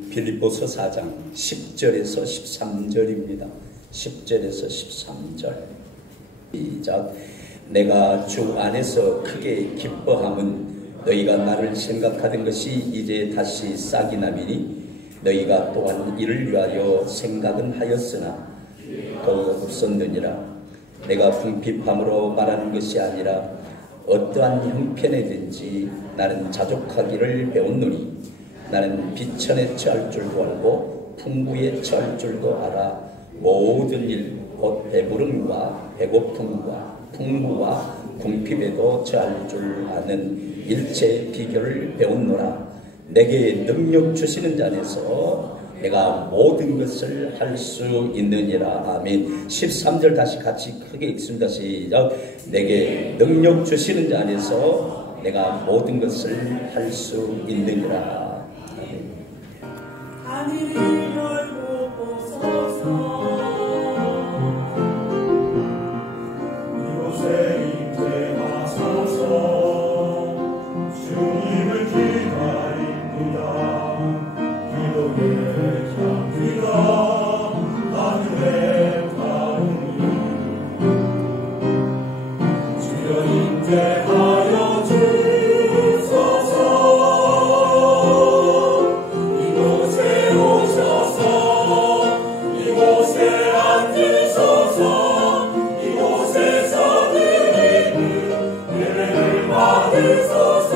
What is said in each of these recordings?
빌립보서 4장 10절에서 13절입니다. 10절에서 13절 시작. 내가 주 안에서 크게 기뻐함은 너희가 나를 생각하던 것이 이제 다시 싹이 나미니 너희가 또한 이를 위하여 생각은 하였으나 더 없었느니라. 내가 궁핍함으로 말하는 것이 아니라 어떠한 형편에든지 나는 자족하기를 배웠노니 나는 비천에 처할 줄도 알고 풍부에 처할 줄도 알아. 모든 일 곧 배부름과 배고픔과 풍부와 궁핍에도 처할 줄 아는 일체의 비결을 배웠노라. 내게 능력 주시는 자 안에서 내가 모든 것을 할 수 있느니라. 아멘. 13절 다시 같이 크게 읽습니다. 시작. 내게 능력 주시는 자 안에서 내가 모든 것을 할 수 있느니라. 하늘이 열고 보소서. 이곳에 임재하소서. 주님을 기다립니다. 기도의 향기가 하늘에 닿으니 주여 임재하여 주소서. 이곳에 오셔서 이곳에 앉으소서. 이곳에서 드리는 예배를 받으소서.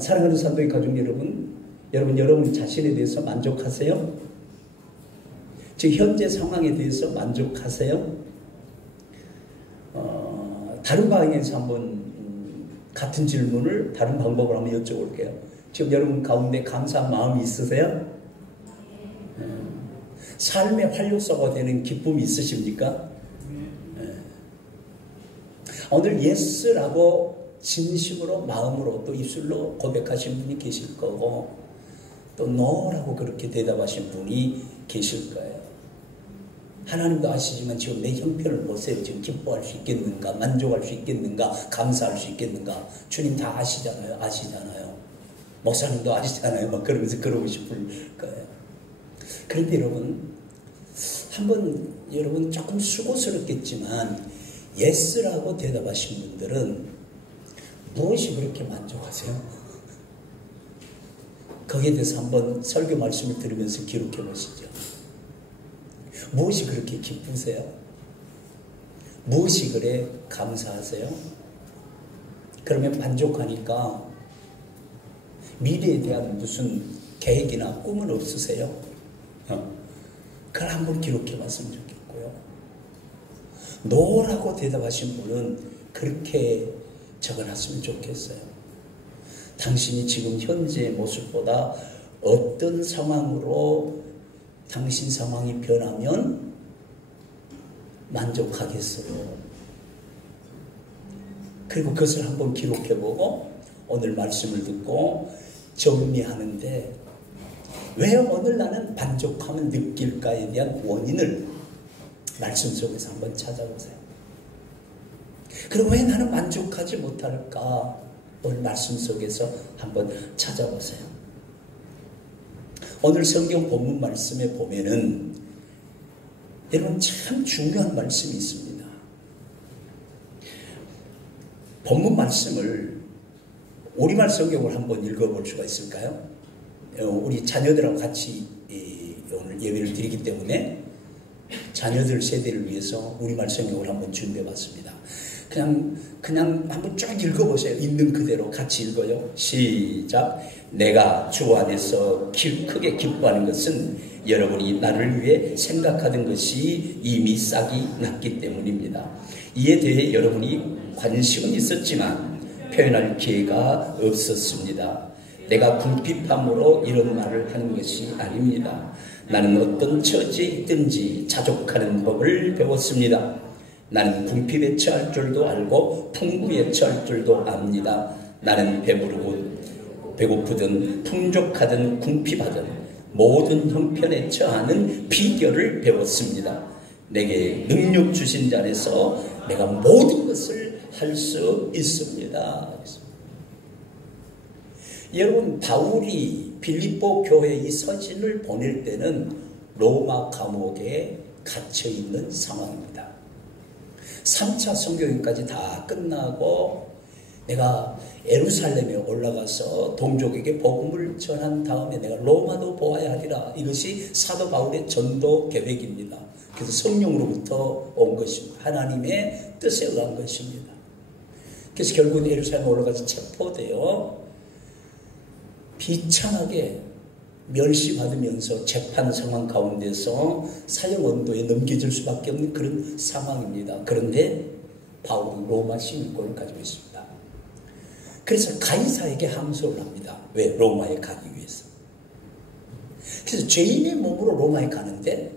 사랑하는 산도의 가족 여러분 자신에 대해서 만족하세요? 지금 현재 상황에 대해서 만족하세요? 다른 방향에서 한번 같은 질문을 다른 방법으로 한번 여쭤볼게요. 지금 여러분 가운데 감사한 마음이 있으세요? 삶의 활력소가 되는 기쁨이 있으십니까? 오늘 예스라고 진심으로 마음으로 또 입술로 고백하신 분이 계실 거고 또 노라고 그렇게 대답하신 분이 계실 거예요. 하나님도 아시지만 지금 내 형편을 보세요. 지금 기뻐할 수 있겠는가, 만족할 수 있겠는가, 감사할 수 있겠는가. 주님 다 아시잖아요. 목사님도 아시잖아요. 막 그러면서 그러고 싶을 거예요. 그런데 여러분 조금 수고스럽겠지만 예스라고 대답하신 분들은 무엇이 그렇게 만족하세요? 거기에 대해서 한번 설교 말씀을 들으면서 기록해 보시죠. 무엇이 그렇게 기쁘세요? 무엇이 그래 감사하세요? 그러면 만족하니까 미래에 대한 무슨 계획이나 꿈은 없으세요? 그걸 한번 기록해 봤으면 좋겠고요. 노라고 대답하신 분은 그렇게 적어놨으면 좋겠어요. 당신이 지금 현재의 모습보다 어떤 상황으로 당신 상황이 변하면 만족하겠어요. 그리고 그것을 한번 기록해보고 오늘 말씀을 듣고 정리하는데 왜 오늘 나는 만족함을 느낄까에 대한 원인을 말씀 속에서 한번 찾아보세요. 그리고 왜 나는 만족하지 못할까? 오늘 말씀 속에서 한번 찾아보세요. 오늘 성경 본문 말씀에 보면은 여러분 참 중요한 말씀이 있습니다. 본문 말씀을 우리말 성경을 한번 읽어볼 수가 있을까요? 우리 자녀들하고 같이 오늘 예배를 드리기 때문에 자녀들 세대를 위해서 우리말 성경을 한번 준비해봤습니다. 그냥 한번 쭉 읽어보세요. 있는 그대로 같이 읽어요. 시작. 내가 주 안에서 크게 기뻐하는 것은 여러분이 나를 위해 생각하던 것이 이미 싹이 났기 때문입니다. 이에 대해 여러분이 관심은 있었지만 표현할 기회가 없었습니다. 내가 궁핍함으로 이런 말을 하는 것이 아닙니다. 나는 어떤 처지에 있든지 자족하는 법을 배웠습니다. 나는 궁핍에 처할 줄도 알고 풍부에 처할 줄도 압니다. 나는 배고프든 풍족하든 궁핍하든 모든 형편에 처하는 비결을 배웠습니다. 내게 능력 주신 자 안에서 내가 모든 것을 할 수 있습니다. 여러분 바울이 빌립보 교회에 이 서신을 보낼 때는 로마 감옥에 갇혀있는 상황입니다. 3차 선교행까지 다 끝나고 내가 예루살렘에 올라가서 동족에게 복음을 전한 다음에 내가 로마도 보아야 하리라. 이것이 사도 바울의 전도 계획입니다. 그래서 성령으로부터 온 것입니다. 하나님의 뜻에 의한 것입니다. 그래서 결국은 예루살렘에 올라가서 체포되어 비참하게 멸시받으면서 재판 상황 가운데서 사형 언도에 넘겨질 수밖에 없는 그런 상황입니다. 그런데 바울은 로마 시민권을 가지고 있습니다. 그래서 가이사에게 항소를 합니다. 왜? 로마에 가기 위해서. 그래서 죄인의 몸으로 로마에 가는데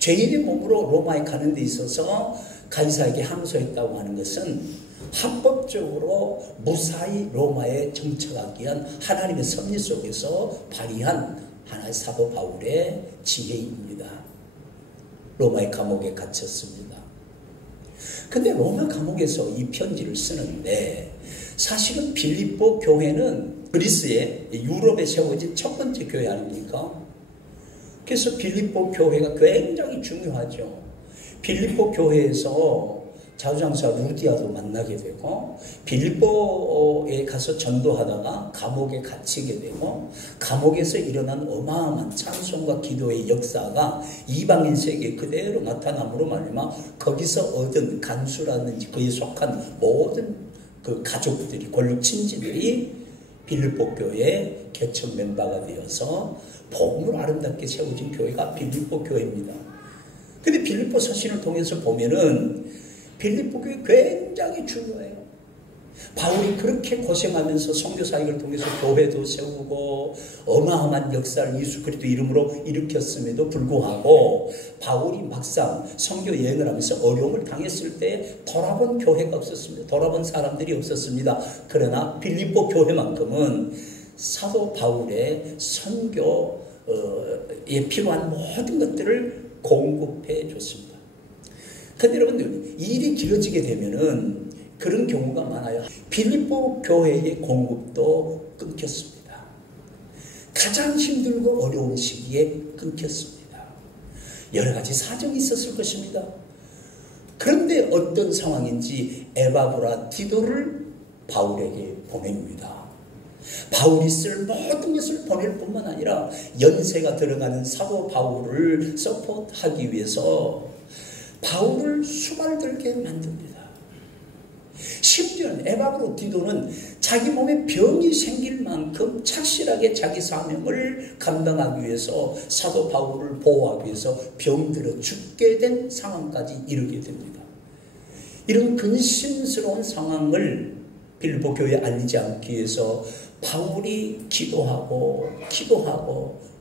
죄인의 몸으로 로마에 가는 데 있어서 가이사에게 항소했다고 하는 것은 합법적으로 무사히 로마에 정착하기 위한 하나님의 섭리 속에서 발휘한 하나의 사도 바울의 지혜입니다. 로마의 감옥에 갇혔습니다. 근데 로마 감옥에서 이 편지를 쓰는데 사실은 빌립보 교회는 그리스의 유럽에 세워진 첫 번째 교회 아닙니까? 그래서 빌립보 교회가 굉장히 중요하죠. 빌립보 교회에서 자주장사 루디아도 만나게 되고 빌립보에 가서 전도하다가 감옥에 갇히게 되고 감옥에서 일어난 어마어마한 찬송과 기도의 역사가 이방인 세계에 그대로 나타남으로 말미암아 거기서 얻은 간수라든지 그에 속한 모든 그 가족들이 권력 친지들이 빌립보 교회의 개척 멤버가 되어서 복음으로 아름답게 세워진 교회가 빌립보 교회입니다. 근데 빌립보 서신을 통해서 보면은 빌립보 교회 굉장히 중요해요. 바울이 그렇게 고생하면서 선교 사역을 통해서 교회도 세우고 어마어마한 역사를 예수 그리스도 이름으로 일으켰음에도 불구하고 바울이 막상 선교 여행을 하면서 어려움을 당했을 때 돌아본 교회가 없었습니다. 돌아본 사람들이 없었습니다. 그러나 빌립보 교회만큼은 사도 바울의 선교에 필요한 모든 것들을 공급해 줬습니다. 그런데 여러분들, 일이 길어지게 되면은 그런 경우가 많아요. 빌립보 교회의 공급도 끊겼습니다. 가장 힘들고 어려운 시기에 끊겼습니다. 여러 가지 사정이 있었을 것입니다. 그런데 어떤 상황인지 에바브라 디도를 바울에게 보냅니다. 바울이 쓸 모든 것을 보낼 뿐만 아니라 연세가 들어가는 사도 바울을 서포트하기 위해서 바울을 수발들게 만듭니다. 심지어 에바브라 디도는 자기 몸에 병이 생길 만큼 착실하게 자기 사명을 감당하기 위해서 사도 바울을 보호하기 위해서 병들어 죽게 된 상황까지 이르게 됩니다. 이런 근심스러운 상황을 빌립보 교회에 알리지 않기 위해서 바울이 기도하고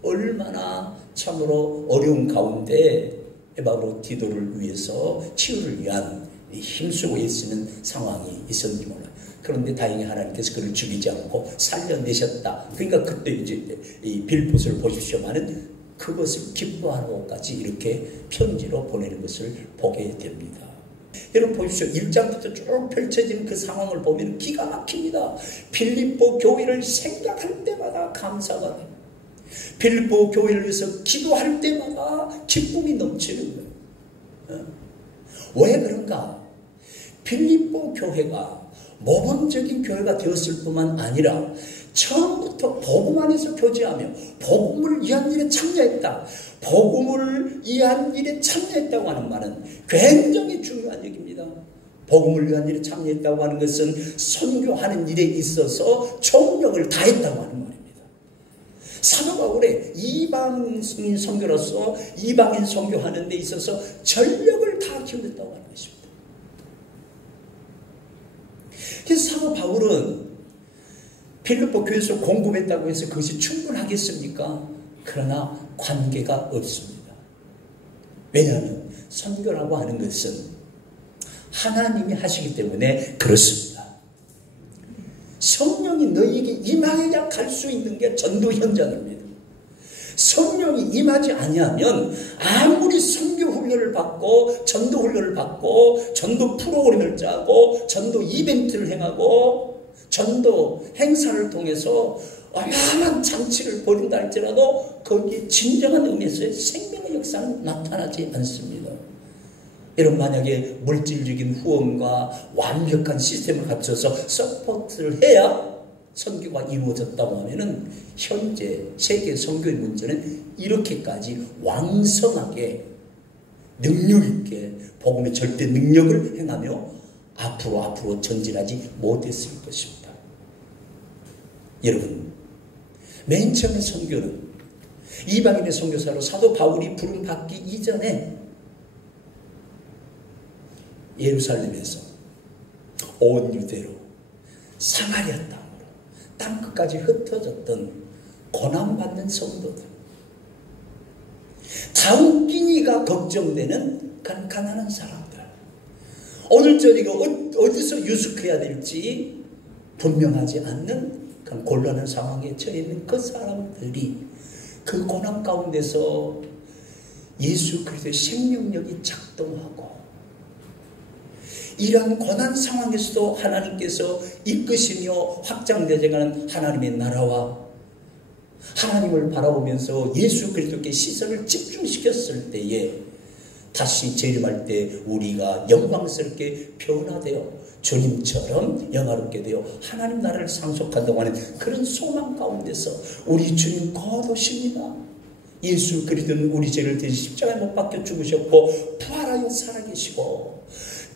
얼마나 참으로 어려운 가운데 에바브라 디도를 위해서 치유를 위한 힘쓰고 있는 상황이 있었는지 몰라요. 그런데 다행히 하나님께서 그를 죽이지 않고 살려내셨다. 그러니까 그때 이제 이 빌립보서를 보십시오만은 그것을 기뻐하고까지 이렇게 편지로 보내는 것을 보게 됩니다. 여러분 보십시오. 1장부터 쭉 펼쳐지는 그 상황을 보면 기가 막힙니다. 빌립보 교회를 생각할 때마다 감사가 돼요. 빌립보 교회를 위해서 기도할 때마다 기쁨이 넘치는 거예요. 왜 그런가? 빌립보 교회가 모범적인 교회가 되었을 뿐만 아니라 처음부터 복음 안에서 교제하며 복음을 위한 일에 참여했다. 복음을 위한 일에 참여했다고 하는 말은 굉장히 중요한 얘기입니다. 복음을 위한 일에 참여했다고 하는 것은 선교하는 일에 있어서 총력을 다했다고 하는 말입니다. 사도 바울의 이방인 선교로서 이방인 선교하는 데 있어서 전력을 다 기울였다고 하는 것입니다. 그래서 사도 바울은 빌립보 교회에서 공급했다고 해서 그것이 충분하겠습니까? 그러나 관계가 없습니다. 왜냐하면 선교라고 하는 것은 하나님이 하시기 때문에 그렇습니다. 성령이 너희에게 임하여야 갈 수 있는 게 전도 현장입니다. 성령이 임하지 아니하면 아무리 선교 훈련을 받고 전도 훈련을 받고 전도 프로그램을 짜고 전도 이벤트를 행하고 전도 행사를 통해서 어마어마한 잔치를 벌인다 할지라도 거기에 진정한 의미에서의 생명의 역사는 나타나지 않습니다. 여러분 만약에 물질적인 후원과 완벽한 시스템을 갖춰서 서포트를 해야 선교가 이루어졌다고 하면은 현재 세계 선교의 문제는 이렇게까지 왕성하게 능력 있게 복음의 절대 능력을 행하며 앞으로 전진하지 못했을 것입니다. 여러분, 맨 처음에 선교는 이방인의 선교사로 사도 바울이 부름받기 이전에 예루살렘에서 온 유대로 사마리아 땅으로 땅끝까지 흩어졌던 고난받는 성도들, 다음 끼니가 걱정되는 가난한 사람들, 오늘 저녁에 어디서 유숙해야 될지 분명하지 않는 그런 곤란한 상황에 처해 있는 그 사람들이 그 고난 가운데서 예수 그리스도의 생명력이 작동하고 이러한 고난 상황에서도 하나님께서 이끄시며 확장되어가는 하나님의 나라와 하나님을 바라보면서 예수 그리스도께 시선을 집중시켰을 때에 다시 재림할 때 우리가 영광스럽게 변화되어 주님처럼 영화롭게 되어 하나님 나라를 상속한다고 하는 그런 소망 가운데서 우리 주님 곧 오십니다. 예수 그리스도는 우리 죄를 대신 십자가에 못 박혀 죽으셨고 부활하여 살아계시고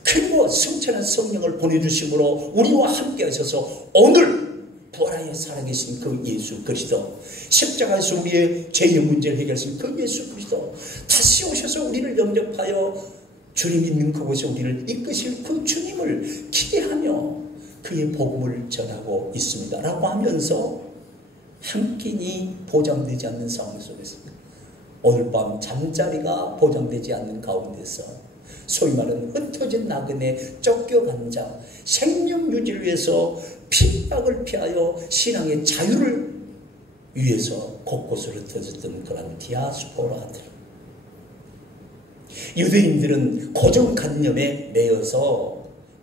그리고 승천한 성령을 보내주심으로 우리와 함께 하셔서 오늘 부활하여 살아계신 그 예수 그리스도, 십자가에서 우리의 죄의 문제를 해결하신 그 예수 그리스도, 다시 오셔서 우리를 영접하여 주님 있는 그곳에 우리를 이끄실 그 주님을 기대하며 그의 복음을 전하고 있습니다 라고 하면서 한 끼니 보장되지 않는 상황 속에서 오늘 밤 잠자리가 보장되지 않는 가운데서 소위 말하는 흩어진 나그네 쫓겨간 자, 생명 유지를 위해서 핍박을 피하여 신앙의 자유를 위해서 곳곳으로 흩어졌던 그런 디아스포라들, 유대인들은 고정관념에 매여서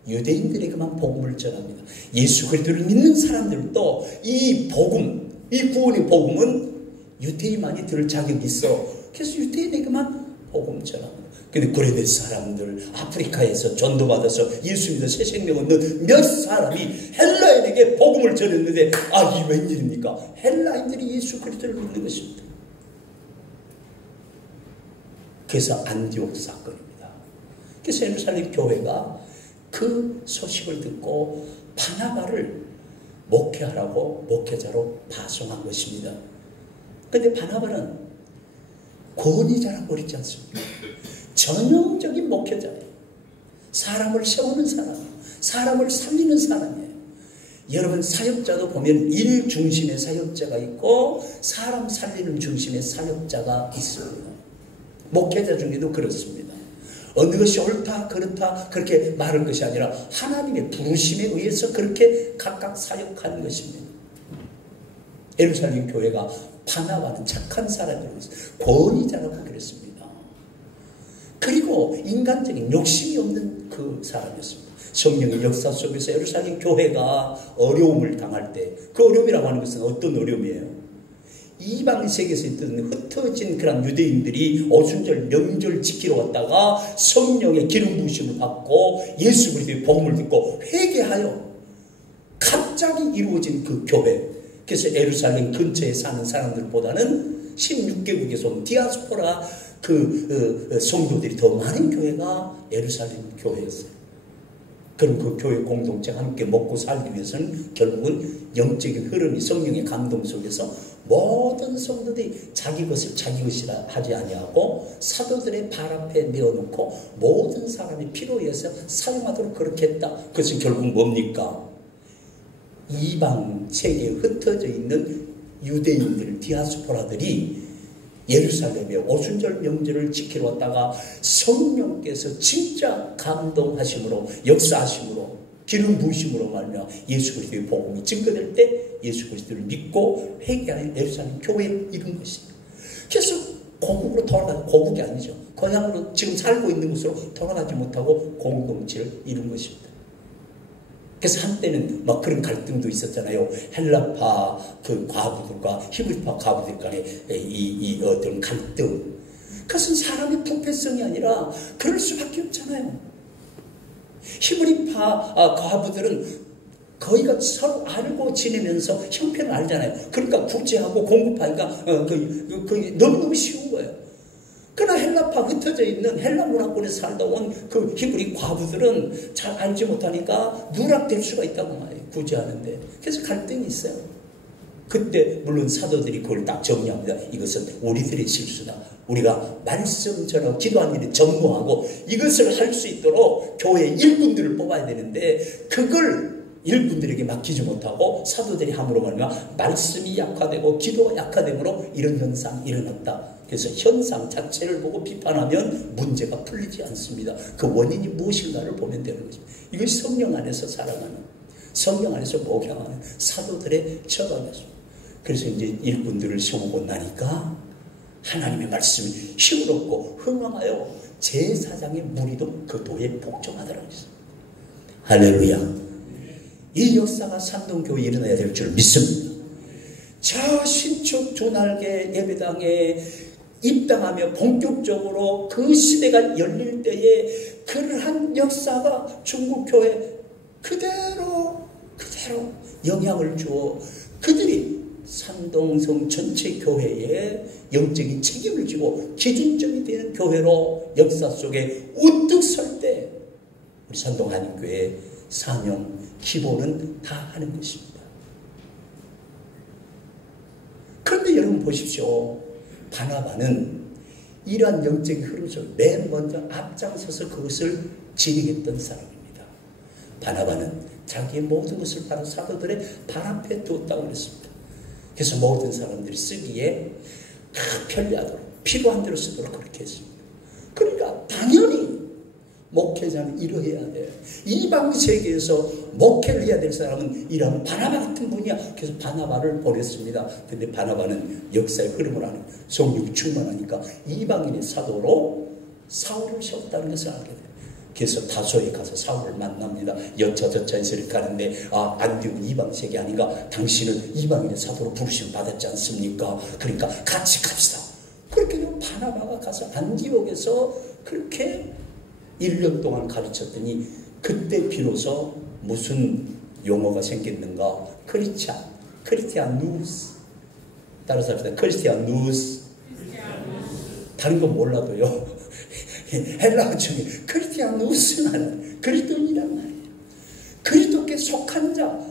유대인들에게만 복음을 전합니다. 예수 그리스도를 믿는 사람들도 이 복음, 이 구원의 복음은 유대인만이 들을 자격이 있어. 그래서 유대인에게만 복음 전합니다. 근데 고레대 사람들, 아프리카에서 전도받아서 예수 믿어 새 생명 얻는 몇 사람이 헬라인에게 복음을 전했는데, 아, 이 웬일입니까? 헬라인들이 예수 그리스도를 믿는 것입니다. 그래서 안디옥 사건입니다. 그래서 예루살렘 교회가 그 소식을 듣고 바나바를 목회하라고 목회자로 파송한 것입니다. 그런데 바나바는 권위자라고 그러지 않습니까? 전형적인 목회자예요. 사람을 세우는 사람, 사람을 살리는 사람이에요. 여러분, 사역자도 보면 일 중심의 사역자가 있고 사람 살리는 중심의 사역자가 있습니다. 목회자 중에도 그렇습니다. 어느 것이 옳다 그렇다 그렇게 말할 것이 아니라 하나님의 부르심에 의해서 그렇게 각각 사역하는 것입니다. 예루살렘 교회가 바나바는 착한 사람이라서 권위자라고 그랬습니다. 그리고 인간적인 욕심이 없는 그 사람이었습니다. 성령의 역사 속에서 예루살렘 교회가 어려움을 당할 때, 그 어려움이라고 하는 것은 어떤 어려움이에요? 이방 세계에서 있던 흩어진 그런 유대인들이 오순절 명절 지키러 왔다가 성령의 기름 부으심을 받고 예수 그리스도의 복음을 듣고 회개하여 갑자기 이루어진 그 교회. 그래서 예루살렘 근처에 사는 사람들보다는 16개국에서 온 디아스포라 그 성도들이 더 많은 교회가 예루살렘 교회였어요. 그럼 그 교회 공동체가 함께 먹고 살기 위해서는 결국은 영적인 흐름이 성령의 감동 속에서 모든 성도들이 자기 것을 자기 것이라 하지 아니하고 사도들의 발 앞에 내어놓고 모든 사람이 필요에 의해서 사용하도록 그렇게 했다. 그것은 결국 뭡니까? 이방 세계에 흩어져 있는 유대인들, 디아스포라들이 예루살렘에 오순절 명절을 지키러 왔다가 성령께서 진짜 감동하심으로, 역사하심으로, 기름 부으심으로 말미암아 예수 그리스도의 복음이 증거될 때 예수 그리스도를 믿고 회개하는 예루살렘 교회를 이룬 것입니다. 그래서 고국으로 돌아가는, 고국이 아니죠. 고향으로 지금 살고 있는 곳으로 돌아가지 못하고 공동체를 이룬 것입니다. 그래서 한때는 막 그런 갈등도 있었잖아요. 헬라파 그 과부들과 히브리파 과부들 간의 이 어떤 갈등. 그것은 사람의 부패성이 아니라 그럴 수밖에 없잖아요. 히브리파 과부들은 거의가 서로 알고 지내면서 형편을 알잖아요. 그러니까 국제하고 공급하니까 너무너무 쉬운 거예요. 그러나 헬라파 흩어져 있는 헬라 문화권에 살다 온 그 히브리 과부들은 잘 알지 못하니까 누락될 수가 있다고 말해요. 구제하는데. 그래서 갈등이 있어요. 그때 물론 사도들이 그걸 딱 정리합니다. 이것은 우리들의 실수다. 우리가 말씀 전하고 기도하는 일에 전무하고 이것을 할 수 있도록 교회 일꾼들을 뽑아야 되는데 그걸 일꾼들에게 맡기지 못하고 사도들이 함으로 말미암아 말씀이 약화되고 기도가 약화되므로 이런 현상이 일어났다. 그래서 현상 자체를 보고 비판하면 문제가 풀리지 않습니다. 그 원인이 무엇인가를 보면 되는 것입니다. 이것이 성령 안에서 살아가는, 성령 안에서 목양하는 사도들의 처방이었습니다. 그래서 이제 일꾼들을 세우고 나니까 하나님의 말씀이 힘을 얻고 흥황하여 제사장의 무리도 그 도에 복종하더라고요. 할렐루야. 이 역사가 산동교회에 일어나야 될 줄 믿습니다. 저 신축 조날개 예배당에 입당하며 본격적으로 그 시대가 열릴 때에 그러한 역사가 중국교회 그대로 영향을 주어 그들이 산동성 전체 교회에 영적인 책임을 지고 기준점이 되는 교회로 역사 속에 우뚝 설 때 우리 산동 한인교회 사명 기본은 다 하는 것입니다. 그런데 여러분 보십시오. 바나바는 이러한 영적인 흐름 속에 맨 먼저 앞장서서 그것을 진행했던 사람입니다. 바나바는 자기의 모든 것을 바로 사도들의 발 앞에 두었다고 그랬습니다. 그래서 모든 사람들이 쓰기에 편리하도록 필요한 대로 쓰도록 그렇게 했습니다. 그러니까 당연히 목회자는 이러해야 돼요. 이방 세계에서 목회를 해야 될 사람은 이런 바나바 같은 분이야. 그래서 바나바를 보냈습니다. 근데 바나바는 역사의 흐름을 아는 성령 충만하니까 이방인의 사도로 사울을 세웠다는 것을 알게 돼요. 그래서 다소에 가서 사울을 만납니다. 여차저차해서 이렇게 가는데 안디옥은 이방 세계 아닌가? 당신은 이방인의 사도로 부르심 받았지 않습니까? 그러니까 같이 갑시다. 그렇게 바나바가 가서 안디옥에서 그렇게 1년 동안 가르쳤더니 그때 비로소 무슨 용어가 생겼는가? 크리스티아누스. 따라서 합시다. 크리스티아누스. 다른 건 몰라도요. 헬라어 중에 크리스티아누스는 그리스도인이란 말이에요. 그리스도께 속한 자,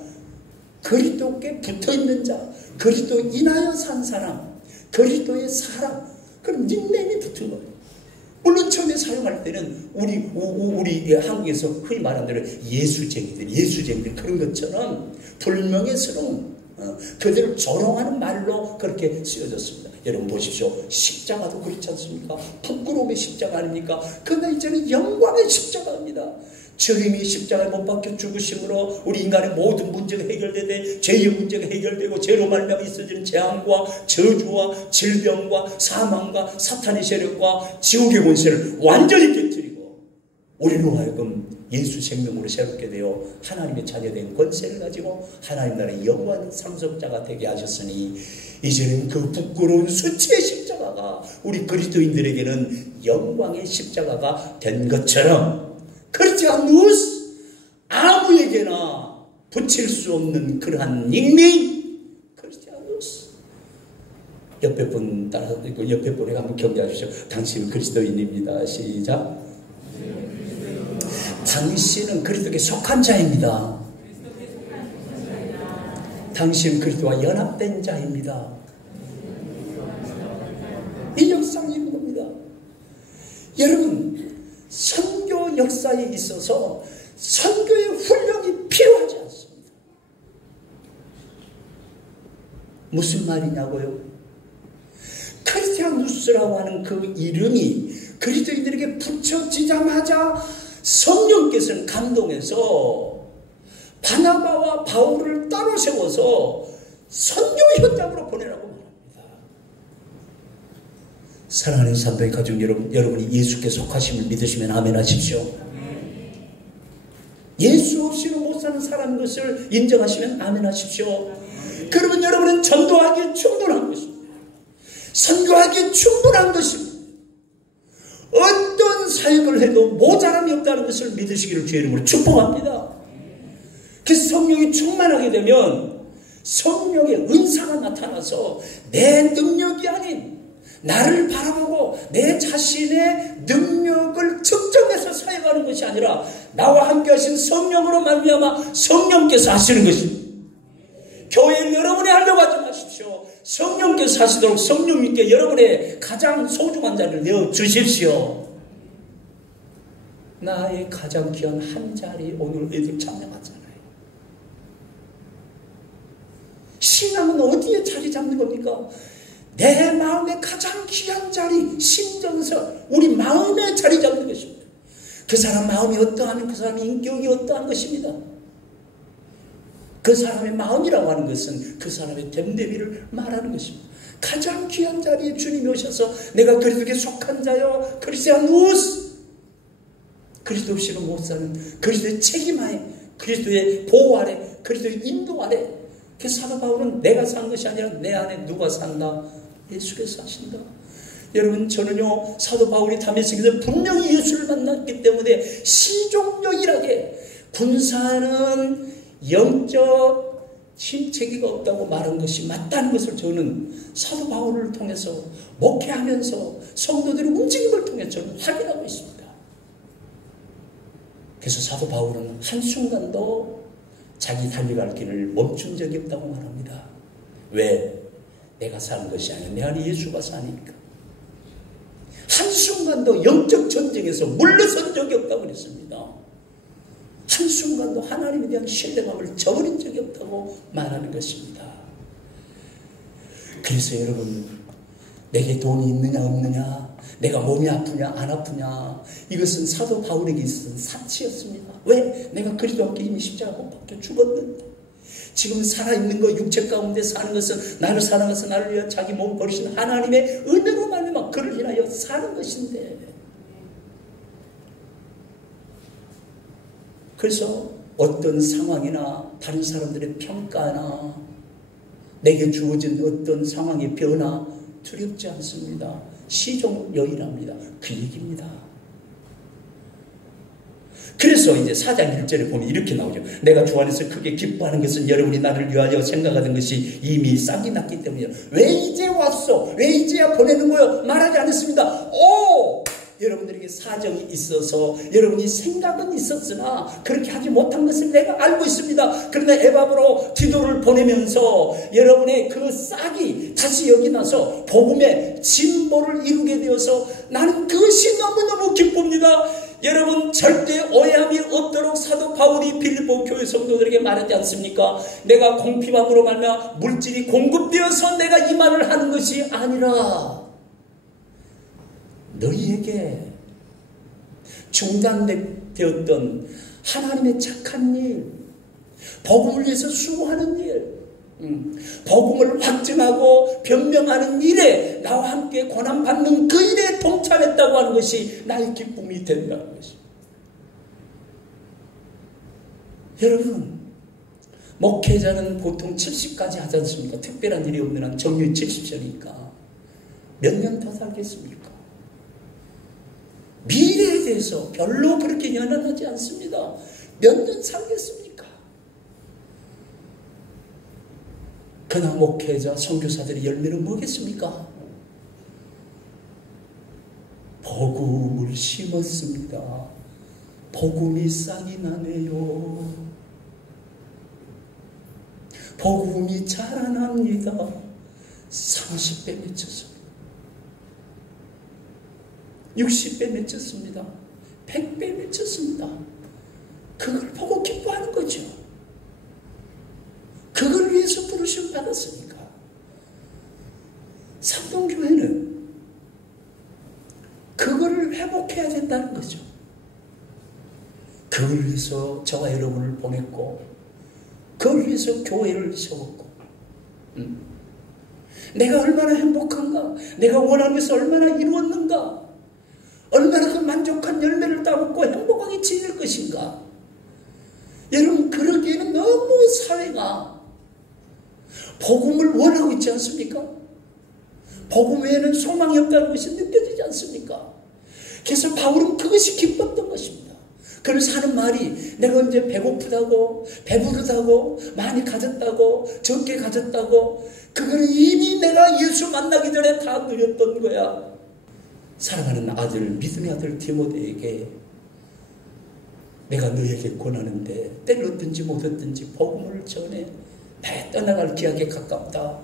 그리스도께 붙어있는 자, 그리스도 인하여 산 사람, 그리스도의 사람, 그런 닉네임이 붙은 거예요. 물론 처음에 사용할 때는 우리 한국에서 흔히 말하는 대로 예수쟁이들 그런 것처럼 불명예스러운 그들을 조롱하는 말로 그렇게 쓰여졌습니다. 여러분 보십시오. 십자가도 그렇지 않습니까? 부끄러움의 십자가 아닙니까? 그러나 이제는 영광의 십자가입니다. 주님이 십자가에 못 박혀 죽으심으로 우리 인간의 모든 문제가 해결되되 죄의 문제가 해결되고 죄로 말미암아 있어지는 재앙과 저주와 질병과 사망과 사탄의 세력과 지옥의 권세를 완전히 깨뜨리고 우리로 하여금 예수 생명으로 새롭게 되어 하나님의 자녀된 권세를 가지고 하나님 나라의 영원한 상속자가 되게 하셨으니 이제는 그 부끄러운 수치의 십자가가 우리 그리스도인들에게는 영광의 십자가가 된 것처럼 크리스티아누스 아무에게나 붙일 수 없는 그러한 닉네임 크리스티아누스. 옆에 분 따라서 옆에 분에게 한번 경계하십시오. 당신은 그리스도인입니다. 시작. 당신은 그리스도께 속한 자입니다. 당신은 그리스도와 연합된 자입니다. 이 역사는 이런 겁니다. 여러분, 선교 역사에 있어서 선교의 훈련이 필요하지 않습니다. 무슨 말이냐고요? 크리스티아누스라고 하는 그 이름이 그리스도인들에게 붙여지자마자 성령께서는 감동해서 바나바와 바울을 따로 세워서 선교 현장으로 보내라고 말합니다. 사랑하는 산도의 가족 여러분, 여러분이 예수께 속하심을 믿으시면 아멘 하십시오. 예수 없이는 못 사는 사람인 것을 인정하시면 아멘 하십시오. 그러면 여러분은 전도하기에 충분한 것입니다. 선교하기에 충분한 것입니다. 어떤 사역을 해도 모자람이 없다는 것을 믿으시기를 주의 이름으로 축복합니다. 그래서 성령이 충만하게 되면 성령의 은사가 나타나서 내 능력이 아닌 나를 바라보고 내 자신의 능력을 측정해서 사역하는 것이 아니라 나와 함께 하신 성령으로 말미암아 성령께서 하시는 것입니다. 교회를 여러분이 하려고 하지 마십시오. 성령께서 하시도록 성령님께 여러분의 가장 소중한 자리를 내어주십시오. 나의 가장 귀한 한 자리 오늘 애들 참여하잖아요. 신앙은 어디에 자리 잡는 겁니까? 내 마음의 가장 귀한 자리, 심정서, 우리 마음에 자리 잡는 것입니다. 그 사람 마음이 어떠하면 그 사람의 인격이 어떠한 것입니다. 그 사람의 마음이라고 하는 것은 그 사람의 됨됨이를 말하는 것입니다. 가장 귀한 자리에 주님이 오셔서 내가 그리스도께 속한 자요, 크리스티아누스, 그리스도 없이는 못 사는 그리스도의 책임하에, 그리스도의 보호 아래, 그리스도의 인도 아래. 그 사도 바울은 내가 산 것이 아니라 내 안에 누가 산다? 예수께서 사신다. 여러분, 저는요 사도 바울이 다메섹에서 분명히 예수를 만났기 때문에 시종역일하게 군사는 영적 침체기가 없다고 말한 것이 맞다는 것을 저는 사도 바울을 통해서 목회하면서 성도들의 움직임을 통해 저는 확인하고 있습니다. 그래서 사도 바울은 한순간도 자기 달려갈 길을 멈춘 적이 없다고 말합니다. 왜? 내가 사는 것이 아니라 내 안에 예수가 사니까. 한순간도 영적 전쟁에서 물러선 적이 없다고 그랬습니다. 한순간도 하나님에 대한 신뢰감을 저버린 적이 없다고 말하는 것입니다. 그래서 여러분, 내게 돈이 있느냐 없느냐, 내가 몸이 아프냐 안 아프냐, 이것은 사도 바울에게 있어서는 사치였습니다. 왜? 내가 그리스도와 함께 이미 십자가 못 박혀 죽었는데, 지금 살아있는 거, 육체 가운데 사는 것은 나를 사랑해서 나를 위하여 자기 몸을 버리신 하나님의 은혜로 말미암아 그를 인하여 사는 것인데, 그래서 어떤 상황이나 다른 사람들의 평가나 내게 주어진 어떤 상황의 변화 두렵지 않습니다. 시종여일합니다. 그 얘기입니다. 그래서 이제 4장 1절에 보면 이렇게 나오죠. 내가 주 안에서 크게 기뻐하는 것은 여러분이 나를 위하여 생각하던 것이 이미 싹이 났기 때문이야. 왜 이제 왔어? 왜 이제야 보내는 거요? 말하지 않았습니다. 여러분들에게 사정이 있어서 여러분이 생각은 있었으나 그렇게 하지 못한 것을 내가 알고 있습니다. 그러나 에바브로 디도를 보내면서 여러분의 그 싹이 다시 여기 나서 복음의 진보를 이루게 되어서 나는 그것이 너무너무 기쁩니다. 여러분, 절대 오해함이 없도록 사도 바울이 빌립보 교회 성도들에게 말하지 않습니까? 내가 공핍함으로 말미암아 물질이 공급되어서 내가 이 말을 하는 것이 아니라 너희에게 중단되었던 하나님의 착한 일, 복음을 위해서 수고하는 일, 복음을 확증하고 변명하는 일에 나와 함께 고난받는 그 일에 동참했다고 하는 것이 나의 기쁨이 된다는 것입니다. 여러분, 목회자는 보통 70까지 하지 않습니까? 특별한 일이 없는 한 정률 70세니까 몇 년 더 살겠습니까? 미래에 대해서 별로 그렇게 연연하지 않습니다. 몇 년 살겠습니까? 그러나 목회자, 선교사들의 열매는 뭐겠습니까? 복음을 심었습니다. 복음이 싹이 나네요. 복음이 자라납니다. 30배 맺혔습니다. 60배 맺혔습니다. 100배 맺혔습니다. 그걸 보고 기뻐하는 거죠. 그걸 위해서 부르심 받았으니까. 삼동교회는 그거를 회복해야 된다는 거죠. 그걸 위해서 저와 여러분을 보냈고, 그걸 위해서 교회를 세웠고, 내가 얼마나 행복한가, 내가 원하는 것을 얼마나 이루었는가, 얼마나 그 만족한 열매를 따먹고 행복하게 지낼 것인가. 여러분, 그러기에는 너무 사회가 복음을 원하고 있지 않습니까? 복음 외에는 소망이 없다는 것이 느껴지지 않습니까? 그래서 바울은 그것이 기뻤던 것입니다. 그래서 하는 말이 내가 언제 배고프다고, 배부르다고, 많이 가졌다고, 적게 가졌다고, 그거는 이미 내가 예수 만나기 전에 다 누렸던 거야. 사랑하는 아들, 믿음의 아들 디모데에게 내가 너에게 권하는데 때를 얻든지 못 얻든지 복음을 전해. 나의 떠나갈 기약에 가깝다.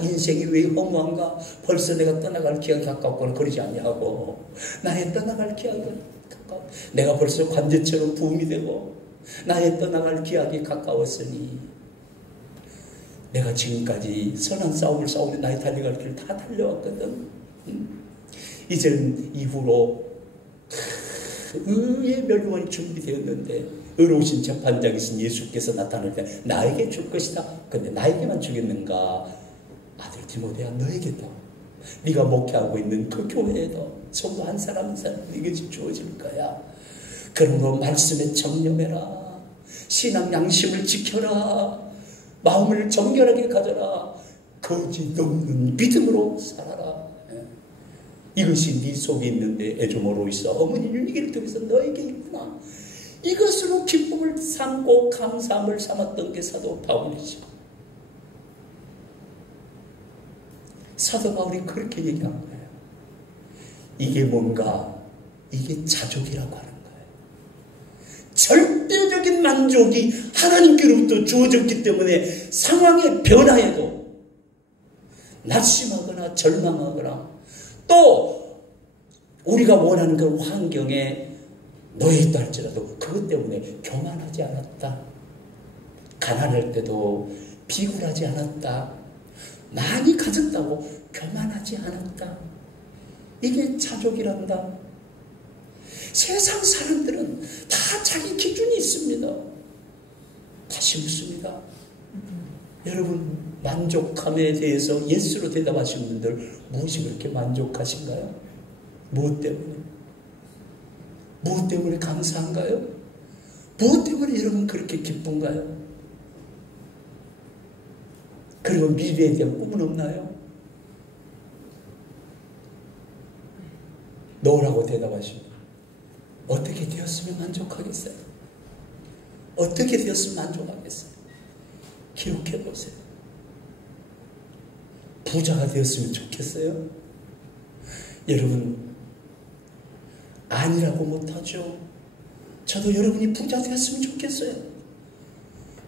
인생이 왜 허무한가? 벌써 내가 떠나갈 기약에 가깝거나 그러지 아니하고, 나의 떠나갈 기약에 가까워. 내가 벌써 관제처럼 부음이 되고 나의 떠나갈 기약에 가까웠으니 내가 지금까지 선한 싸움을 싸우며 나의 달려갈 길을 다 달려왔거든. 이제는 이후로 의의 멸망이 준비되었는데 의로우신 재판장이신 예수께서 나타날 때 나에게 줄 것이다. 근데 나에게만 주겠는가? 아들 디모데야, 너에게도, 네가 목회하고 있는 그 교회에도 성도 한 사람 한 사람 네게 주어질 거야. 그러므로 말씀에 정념해라. 신앙 양심을 지켜라. 마음을 정결하게 가져라. 거짓 없는 믿음으로 살아라. 이것이 네 속에 있는데 애조모로 있어. 어머니 윤희기를 통해서 너에게 있구나. 이것으로 기쁨을 삼고 감사함을 삼았던 게 사도 바울이죠. 사도 바울이 그렇게 얘기한 거예요. 이게 뭔가, 이게 자족이라고 하는 거예요. 절대적인 만족이 하나님께로부터 주어졌기 때문에 상황의 변화에도 낙심하거나 절망하거나 또 우리가 원하는 그 환경에 노예했다 할지라도 그것 때문에 교만하지 않았다. 가난할 때도 비굴하지 않았다. 많이 가졌다고 교만하지 않았다. 이게 자족이란다. 세상 사람들은 다 자기 기준이 있습니다. 다시 묻습니다. 여러분 만족함에 대해서 예스로 대답하신 분들 무엇이 그렇게 만족하신가요? 무엇 때문에? 무엇 때문에 감사한가요? 무엇 때문에 여러분 그렇게 기쁜가요? 그리고 미래에 대한 꿈은 없나요? 노라고 대답하십니다. 어떻게 되었으면 만족하겠어요? 어떻게 되었으면 만족하겠어요? 기록해 보세요. 부자가 되었으면 좋겠어요? 여러분 아니라고 못하죠. 저도 여러분이 부자 되었으면 좋겠어요.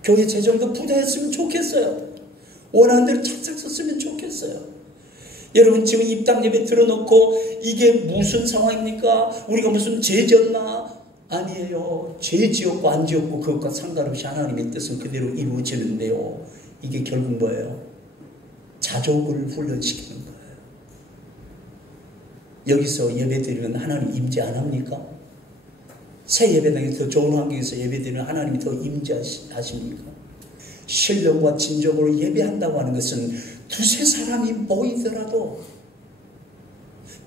교회 재정도 부자였으면 좋겠어요. 원하는 대로 착착 썼으면 좋겠어요. 여러분 지금 입당 예배 들어놓고 이게 무슨 상황입니까? 우리가 무슨 죄 지었나? 아니에요. 죄 지었고 안 지었고 그것과 상관없이 하나님의 뜻은 그대로 이루어지는데요. 이게 결국 뭐예요? 자족을 훈련시키는 거예요. 여기서 예배드리면 하나님 임재 안 합니까? 새 예배당에 더 좋은 환경에서 예배드리면 하나님이 더 임재하십니까? 신령과 진정으로 예배한다고 하는 것은 두세 사람이 모이더라도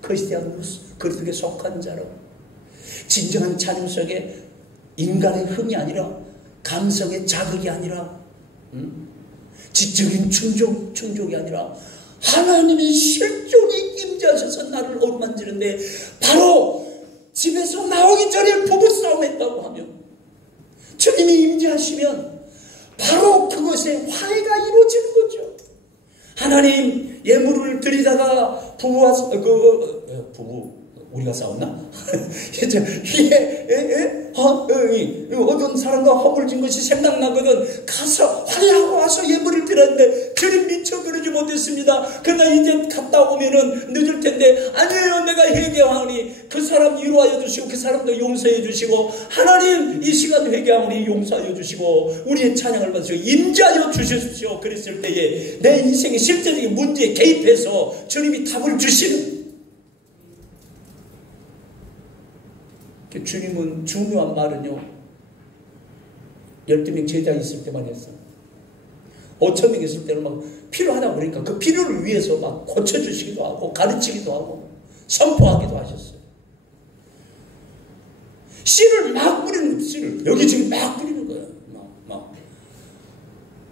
그리스도의 그리스도에 속한 자로 진정한 찬양 속에 인간의 흥이 아니라 감성의 자극이 아니라 지적인 충족이 아니라 하나님이 실존이 임재하셔서 나를 어루만지는데 바로 집에서 나오기 전에 부부싸움했다고 하면 주님이 임재하시면 바로 그것에 화해가 이루어지는 거죠. 하나님 예물을 드리다가 우리가 싸웠나? 어떤 사람과 허물진 것이 생각나거든. 가서 화해하고 와서 예물을 드렸는데 저는 미처 그러지 못했습니다. 그러나 이제 갔다 오면은 늦을 텐데 아니에요. 내가 회개하오니 그 사람 위로하여 주시고 그 사람도 용서해 주시고 하나님 이 시간 회개하오니 용서하여 주시고 우리의 찬양을 받으시고 임재하여 주십시오. 그랬을 때에 내 인생의 실제적인 문제에 개입해서 주님이 답을 주시는 주님은 중요한 말은요 12명 제자 있을 때만 했어요. 5,000명 있을 때는 막 필요하다고 그러니까 그 필요를 위해서 막 고쳐주시기도 하고 가르치기도 하고 선포하기도 하셨어요. 씨를 막 뿌리는 씨를 여기 지금 막 뿌리는 거예요. 막.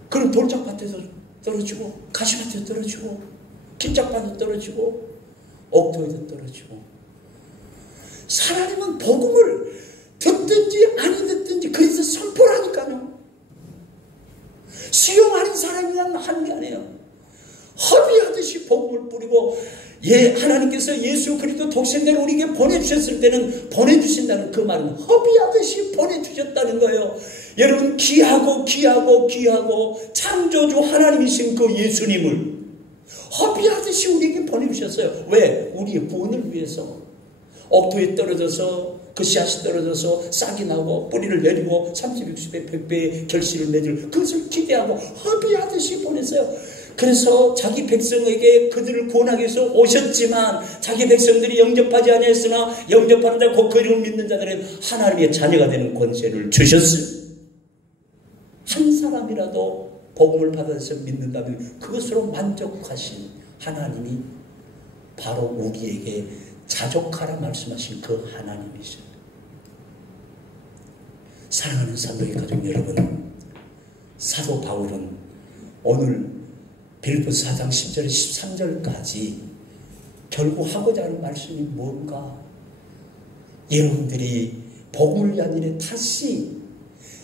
그럼 돌짝밭에서 떨어지고 가시밭에서 떨어지고 긴짝밭에서 떨어지고 옥토에서 떨어지고 하나님은 복음을 듣든지 안 듣든지 그래서 선포라니까요. 수용하는 사람이란 하는 게 아니에요. 허비하듯이 복음을 뿌리고 하나님께서 예수 그리스도 독생자를 우리에게 보내주셨을 때는 보내주신다는 그 말은 허비하듯이 보내주셨다는 거예요. 여러분 귀하고 창조주 하나님이신 그 예수님을 허비하듯이 우리에게 보내주셨어요. 왜? 우리의 구원을 위해서. 옥토에 떨어져서 그 씨앗이 떨어져서 싹이 나고 뿌리를 내리고 30, 60배, 100배의 결실을 맺을 그것을 기대하고 허비하듯이 보냈어요. 그래서 자기 백성에게 그들을 구원하기 위해서 오셨지만 자기 백성들이 영접하지 아니했으나 영접하는 자 곧 그 이름을 믿는 자들은 하나님의 자녀가 되는 권세를 주셨어요. 한 사람이라도 복음을 받아서 믿는다면 그것으로 만족하신 하나님이 바로 우리에게 자족하라 말씀하신 그 하나님이십니다. 사랑하는 산도의 가족 여러분, 사도 바울은 오늘 빌립보서 4장 10절 13절까지 결국 하고자 하는 말씀이 뭔가? 여러분들이 복음을 위한 일에 다시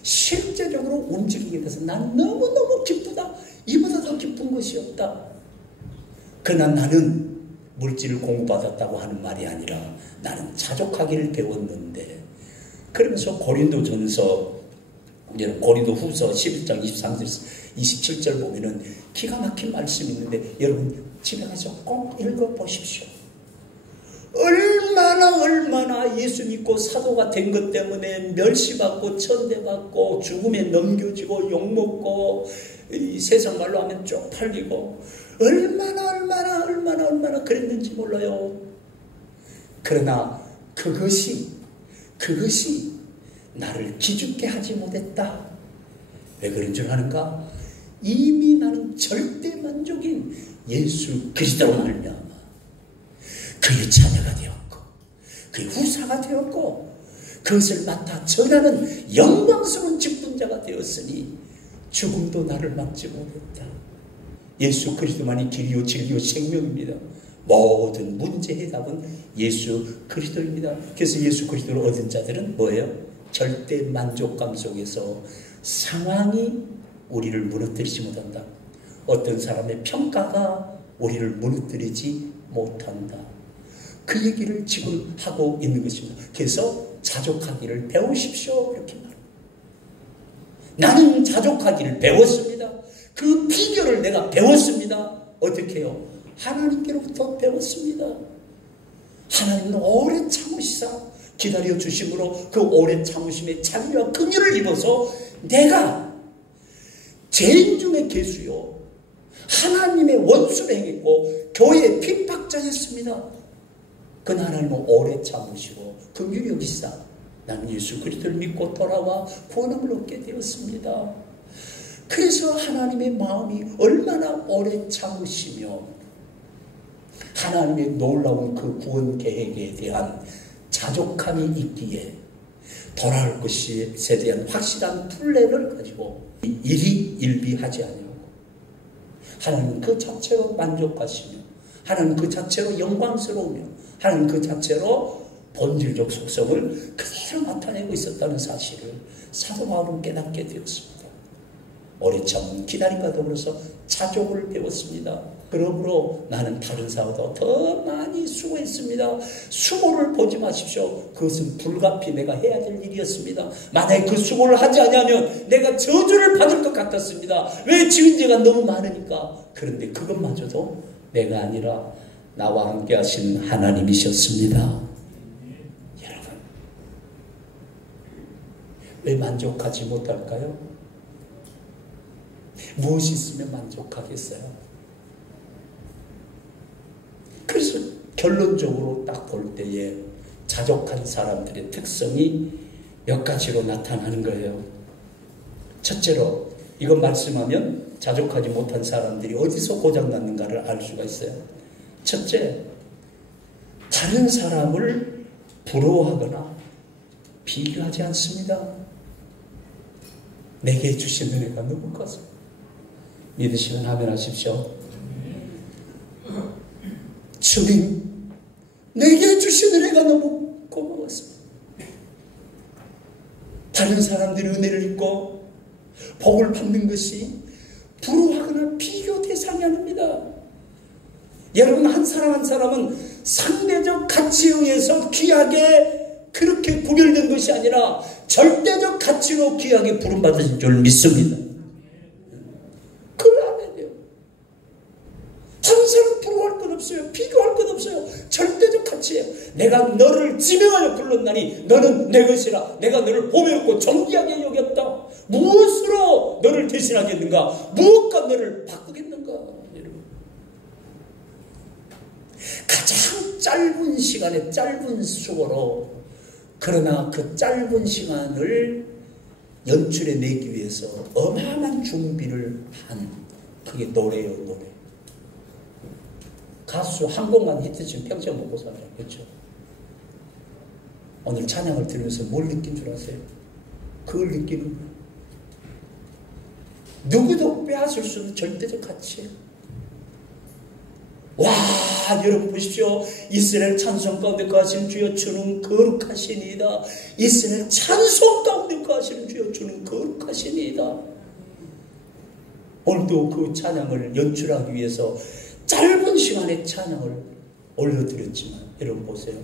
실제적으로 움직이게 돼서 난 너무너무 기쁘다. 이보다 더 기쁜 것이 없다. 그러나 나는 물질을 공부받았다고 하는 말이 아니라 나는 자족하기를 배웠는데, 그러면서 고린도전서, 고린도후서 11장 23절 27절 보면은 기가 막힌 말씀이 있는데 여러분 집에 가서 꼭 읽어보십시오. 얼마나 예수 믿고 사도가 된 것 때문에 멸시받고 천대받고 죽음에 넘겨지고 욕먹고 이 세상 말로 하면 쪽팔리고 얼마나 그랬는지 몰라요. 그러나 그것이 나를 기죽게 하지 못했다. 왜 그런 줄 아는가? 이미 나는 절대 만족인 예수 그리스도로 말미암아 그의 자녀가 되었고 그의 후사가 되었고 그것을 맡아 전하는 영광스러운 직분자가 되었으니 죽음도 나를 막지 못했다. 예수 그리스도만이 길이요 진리요 생명입니다. 모든 문제 해답은 예수 그리스도입니다. 그래서 예수 그리스도를 얻은 자들은 뭐예요? 절대 만족감 속에서 상황이 우리를 무너뜨리지 못한다. 어떤 사람의 평가가 우리를 무너뜨리지 못한다. 그 얘기를 지금 하고 있는 것입니다. 그래서 자족하기를 배우십시오. 이렇게 말합니다. 나는 자족하기를 배웠습니다. 그 비결을 내가 배웠습니다. 어떻게 해요? 하나님께로부터 배웠습니다. 하나님은 오래 참으시사 기다려 주심으로 그 오래 참으심의 자비와 긍휼을 입어서 내가 죄인 중에 괴수요 하나님의 원수를 행했고 교회의 핍박자였습니다. 그 하나님은 오래 참으시고 긍휼히 여기시사 나는 예수 그리스도를 믿고 돌아와 구원함을 얻게 되었습니다. 그래서 하나님의 마음이 얼마나 오래 참으시며 하나님의 놀라운 그 구원 계획에 대한 자족함이 있기에 돌아올 것에 대한 확실한 플랜을 가지고 일희일비하지 않냐고. 하나님 그 자체로 만족하시며 하나님 그 자체로 영광스러우며 하나님 그 자체로 본질적 속성을 그대로 나타내고 있었다는 사실을 사도 바울은 깨닫게 되었습니다. 오래 참은 기다림과 더불어서 자족을 배웠습니다. 그러므로 나는 다른 사람보다 더 많이 수고했습니다. 수고를 보지 마십시오. 그것은 불가피 내가 해야 될 일이었습니다. 만약에 그 수고를 하지 않으면 내가 저주를 받을 것 같았습니다. 왜 지은 죄가 너무 많으니까. 그런데 그것마저도 내가 아니라 나와 함께 하신 하나님이셨습니다. 여러분, 왜 만족하지 못할까요? 무엇이 있으면 만족하겠어요? 그래서 결론적으로 딱 볼 때에 자족한 사람들의 특성이 몇 가지로 나타나는 거예요. 첫째로 이건 말씀하면 자족하지 못한 사람들이 어디서 고장났는가를 알 수가 있어요. 첫째, 다른 사람을 부러워하거나 비교하지 않습니다. 내게 주신 은혜가 너무 커서. 믿으시면 아멘 하십시오. 주님, 내게 주신 은혜가 너무 고마웠습니다. 다른 사람들이 은혜를 입고 복을 받는 것이 부러워하거나 비교 대상이 아닙니다. 여러분, 한 사람 한 사람은 상대적 가치에 의해서 귀하게 그렇게 구별된 것이 아니라 절대적 가치로 귀하게 부름받으신 줄 믿습니다. 그걸 알아야 돼요. 다른 사람 부러워할 것 없어요. 비교할 것 없어요. 절대적 가치예요. 내가 너를 지명하여 불렀나니 너는 내 것이라. 내가 너를 보배롭고 존귀하게 여겼다. 무엇으로 너를 대신하겠는가? 무엇과 너를 바꾸겠는가? 여러분, 가장 짧은 시간에 짧은 수고로, 그러나 그 짧은 시간을 연출해내기 위해서 어마어마한 준비를 한, 그게 노래예요. 노래. 가수 한 곡만 히트치면 평생 먹고 살아요. 그렇죠? 오늘 찬양을 들으면서 뭘 느낀 줄 아세요? 그걸 느끼는 거예요. 누구도 빼앗을 수 없는 절대적 가치예요. 와, 여러분 보십시오. 이스라엘 찬송 가운데 거하시는 주여 주는 거룩하시니이다. 이스라엘 찬송 가운데 거하시는 주여 주는 거룩하시니이다. 오늘도 그 찬양을 연출하기 위해서 짧은 시간에 찬양을 올려드렸지만 여러분 보세요.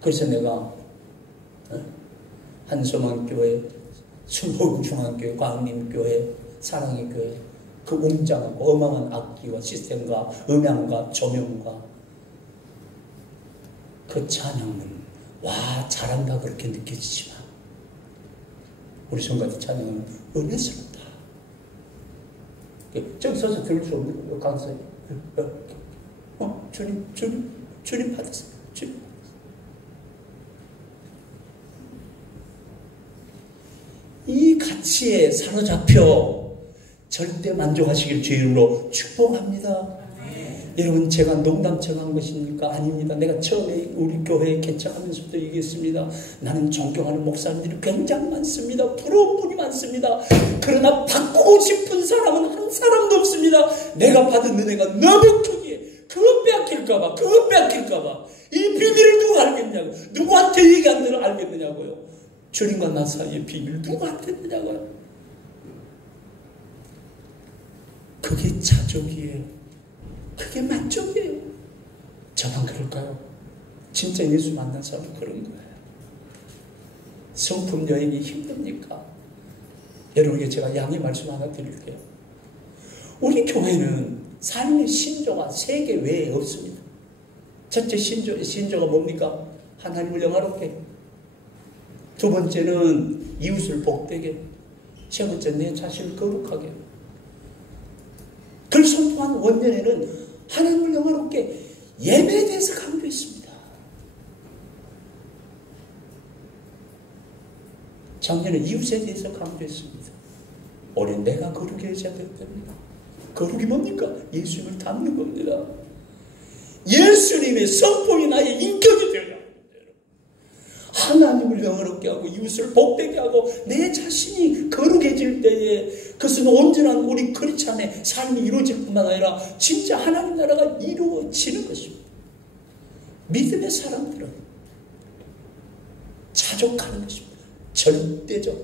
그래서 내가 한소망교회, 순복음중앙교회, 광림교회, 사랑의 교회, 그 웅장하고 어마어마한 악기와 시스템과 음향과 조명과 그 찬양은 와 잘한다 그렇게 느껴지지만 우리 성가대 찬양은 은혜스럽다. 저기 서서 들을 수 없는 거예요. 강사에 주님 받으세요. 주님. 이 가치에 사로잡혀 절대 만족하시길 주의 이름으로 축복합니다. 여러분 제가 농담처럼 한 것입니까? 아닙니다. 내가 처음에 우리 교회에 개척하면서부터 얘기했습니다. 나는 존경하는 목사님들이 굉장히 많습니다. 부러운 분이 많습니다. 그러나 바꾸고 싶은 사람은 한 사람도 없습니다. 내가 받은 은혜가 너무 크기에 그거 뺏길까봐 이 비밀을 누가 알겠냐고, 누구한테 얘기 안 들어 알겠느냐고요. 주님과 나 사이의 비밀 누가 알겠느냐고요. 그게 자족이에요. 그게 만족이에요. 저만 그럴까요? 진짜 예수 만난 사람은 그런 거예요. 성품 여행이 힘듭니까? 여러분에게 제가 양해 말씀 하나 드릴게요. 우리 교회는 삶의 신조가 세 개 외에 없습니다. 첫째 신조가 뭡니까? 하나님을 영화롭게. 두 번째는 이웃을 복되게. 세 번째 내 자신을 거룩하게. 그를 선포한 원년에는 하나님을 영화롭게 예배에 대해서 강조했습니다. 작년에 이웃에 대해서 강조했습니다. 올해 내가 거룩해야 됩니다. 거룩이 뭡니까? 예수님을 닮는 겁니다. 예수님의 성품이 나의 인격이 되어야 합니다. 하나님을 영화롭게 하고 이웃을 복되게 하고 내 자신이 거룩해질 때에 그것은 온전한 우리 크리스찬의 삶이 이루어질 뿐만 아니라 진짜 하나님 나라가 이루어지는 것입니다. 믿음의 사람들은 자족하는 것입니다. 절대적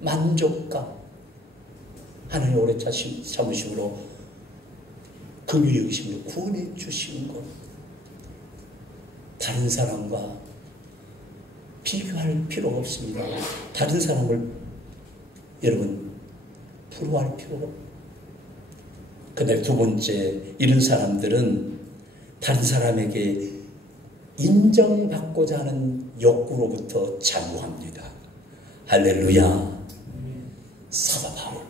만족감. 하나님 오래 참으심으로 긍휼히 여기심으로 구원해 주시는 것. 다른 사람과 비교할 필요가 없습니다. 다른 사람을 여러분 부러워할 필요가 없습니다. 그다음에 두 번째, 이런 사람들은 다른 사람에게 인정받고자 하는 욕구로부터 자유합니다. 할렐루야. 사도 바울,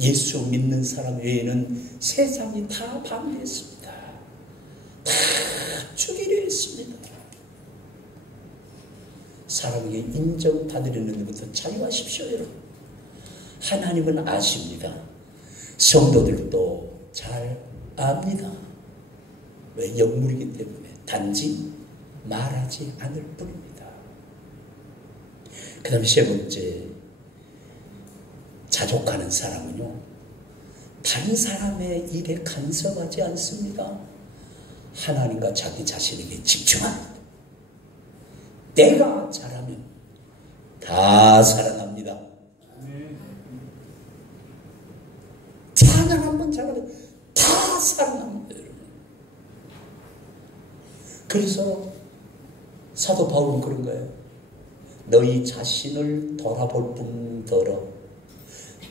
예수 믿는 사람 외에는 세상이 다 반대했습니다. 다 죽이려 했습니다. 사람에게 인정받으려는 것부터 자유하십시오, 여러분. 하나님은 아십니다. 성도들도 잘 압니다. 왜? 영물이기 때문에. 단지 말하지 않을 뿐입니다. 그 다음에 세 번째, 자족하는 사람은요, 다른 사람의 일에 간섭하지 않습니다. 하나님과 자기 자신에게 집중합니다. 내가 잘하면 다 살아납니다. 찬양 한번 잘하면 다 살아납니다, 여러분. 그래서 사도 바울은 그런 거예요. 너희 자신을 돌아볼 뿐더러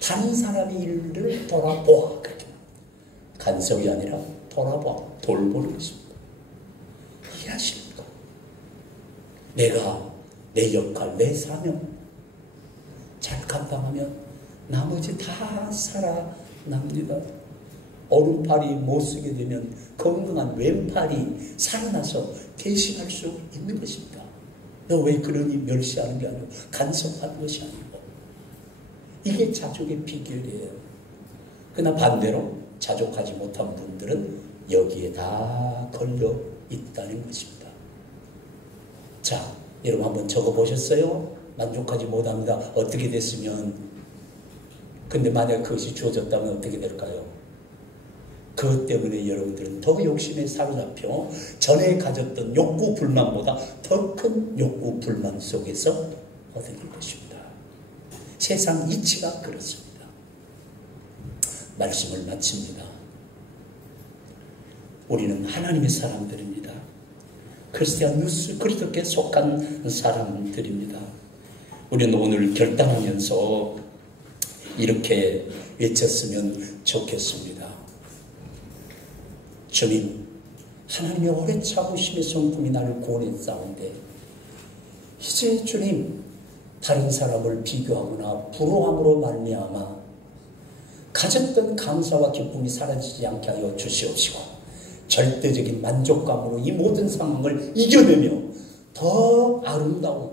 다른 사람의 일을 돌아보아. 그렇게 간섭이 아니라 돌아보아, 돌보는 것입니다. 이해하십니까? 내가 내 역할, 내 사명 잘 감당하면 나머지 다 살아납니다. 오른팔이 못쓰게 되면 건강한 왼팔이 살아나서 대신할 수 있는 것입니다. 너 왜 그러니 멸시하는 게 아니고 간섭하는 것이 아니고. 이게 자족의 비결이에요. 그러나 반대로 자족하지 못한 분들은 여기에 다 걸려 있다는 것입니다. 자, 여러분 한번 적어보셨어요? 만족하지 못합니다. 어떻게 됐으면. 근데 만약 그것이 주어졌다면 어떻게 될까요? 그것 때문에 여러분들은 더 욕심에 사로잡혀 전에 가졌던 욕구 불만보다 더 큰 욕구 불만 속에서 어딘 것입니다. 세상 이치가 그렇습니다. 말씀을 마칩니다. 우리는 하나님의 사람들입니다. 그리스도께 속한 사람들입니다. 우리는 오늘 결단하면서 이렇게 외쳤으면 좋겠습니다. 주님, 하나님의 오래 참으심의 성품이 나를 구원했사온데 이제 주님 다른 사람을 비교하거나 부러움으로 말미암아 가졌던 감사와 기쁨이 사라지지 않게 하여 주시옵시고 절대적인 만족감으로 이 모든 상황을 이겨내며 더 아름다운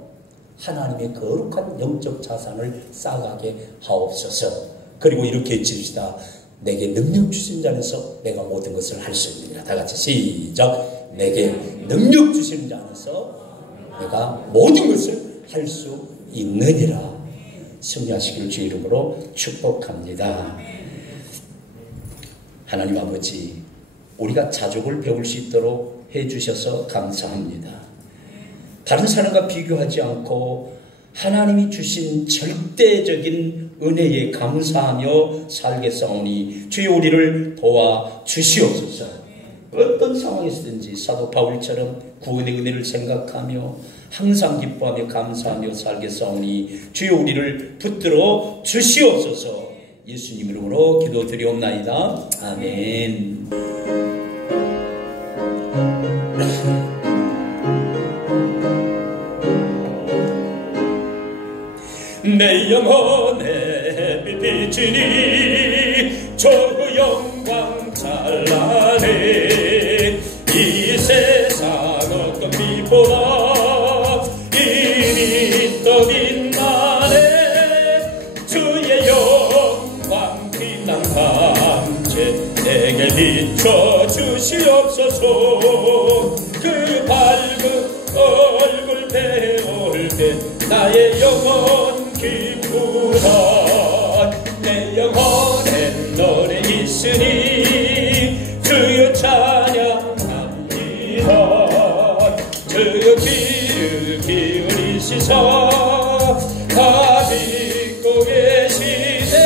하나님의 거룩한 영적 자산을 쌓아가게 하옵소서. 그리고 이렇게 해줍시다. 내게 능력 주신 자 안에서 내가 모든 것을 할 수 있느니라. 다 같이 시작. 내게 능력 주신 자 안에서 내가 모든 것을 할 수 있느니라. 승리하시길 주 이름으로 축복합니다. 하나님 아버지, 우리가 자족을 배울 수 있도록 해주셔서 감사합니다. 다른 사람과 비교하지 않고 하나님이 주신 절대적인 은혜에 감사하며 살겠사오니 주여 우리를 도와 주시옵소서. 어떤 상황에서든지 사도 바울처럼 구원의 은혜를 생각하며 항상 기뻐하며 감사하며 살겠사오니 주여 우리를 붙들어 주시옵소서. 예수님 이름으로 기도드리옵나이다. 아멘. 내 영혼에 햇빛 비치니 조그 영광 찬란해. 이 세상 어떤 빛보다 이리 더 빛나네. 주의 영광 빛난 밤새 내게 비춰 주시옵소서. 그 밝은 얼굴 배울 때 나의 영혼 기쁘다. 내 영혼에 노래 있으니 주여 찬양합니다. 주여 귀를 기울이시사 다 믿고 계시네.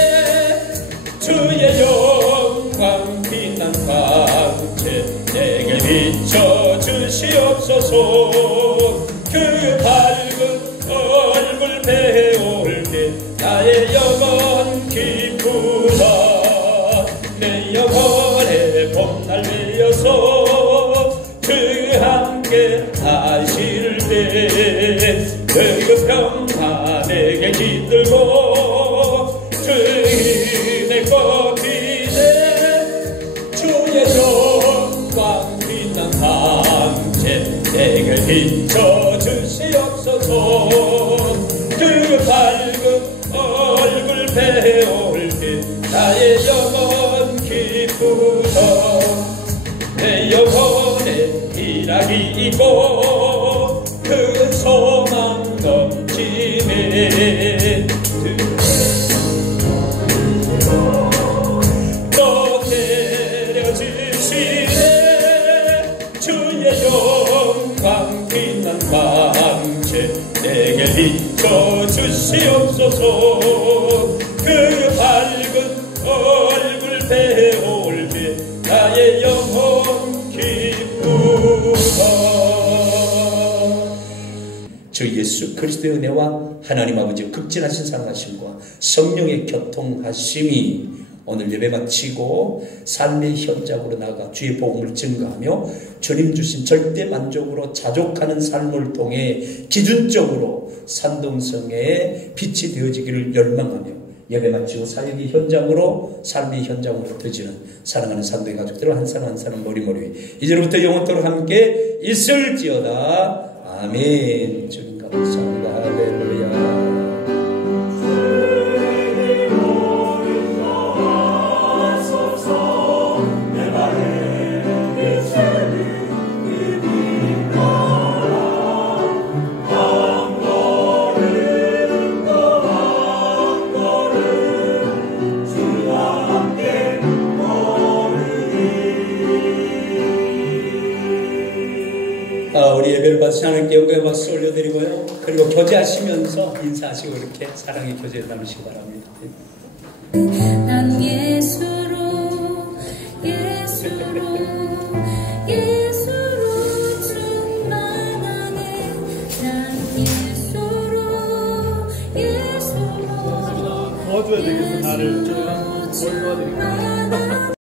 주의 영광 빛난 밤새 내게 비춰 주시옵소서. 그 밝은 얼굴 배울 때 나의 영혼 기쁘다. 내 영혼에 봄날 되어서 그 함께 하실 때 그 평화 내게 깃들고 그 은혜 꽃피네. 주의 영광 빛난 밤새 내게 비춰 주시옵소서. 그 밝은 얼굴 배울 때 나의 영혼 기쁘다. 내 영혼에 희락이 있고 큰 소망 넘치네. 또 내려주시네. 주의 영광 빛난 밤새 내게 비춰 주시옵소서. 그 밝은 얼굴 배울 때 나의 영혼 기쁘다. 주 예수 그리스도의 은혜와 하나님 아버지의 극진하신 사랑하심과 성령의 교통하심이 오늘 예배 마치고 삶의 현장으로 나가 주의 복음을 증거하며 주님 주신 절대 만족으로 자족하는 삶을 통해 기준적으로 산동성의 빛이 되어지기를 열망하며 예배 마치고 사역의 현장으로 삶의 현장으로 터지는 사랑하는 산도의 가족들을 한 사람 한 사람 머리머리 이제부터 영원토록 함께 있을지어다. 아멘. 주님 감사합니다. 할렐루야. 우리 예배를 받으신 하나님께 영광의 박수 올려드리고요. 그리고 교제하시면서 인사하시고 이렇게 사랑의 교제를 나누시기 바랍니다. 난 예수로 충만하네. 난 예수로 도와줘야 되겠어. 나를 뭘 도와드릴까?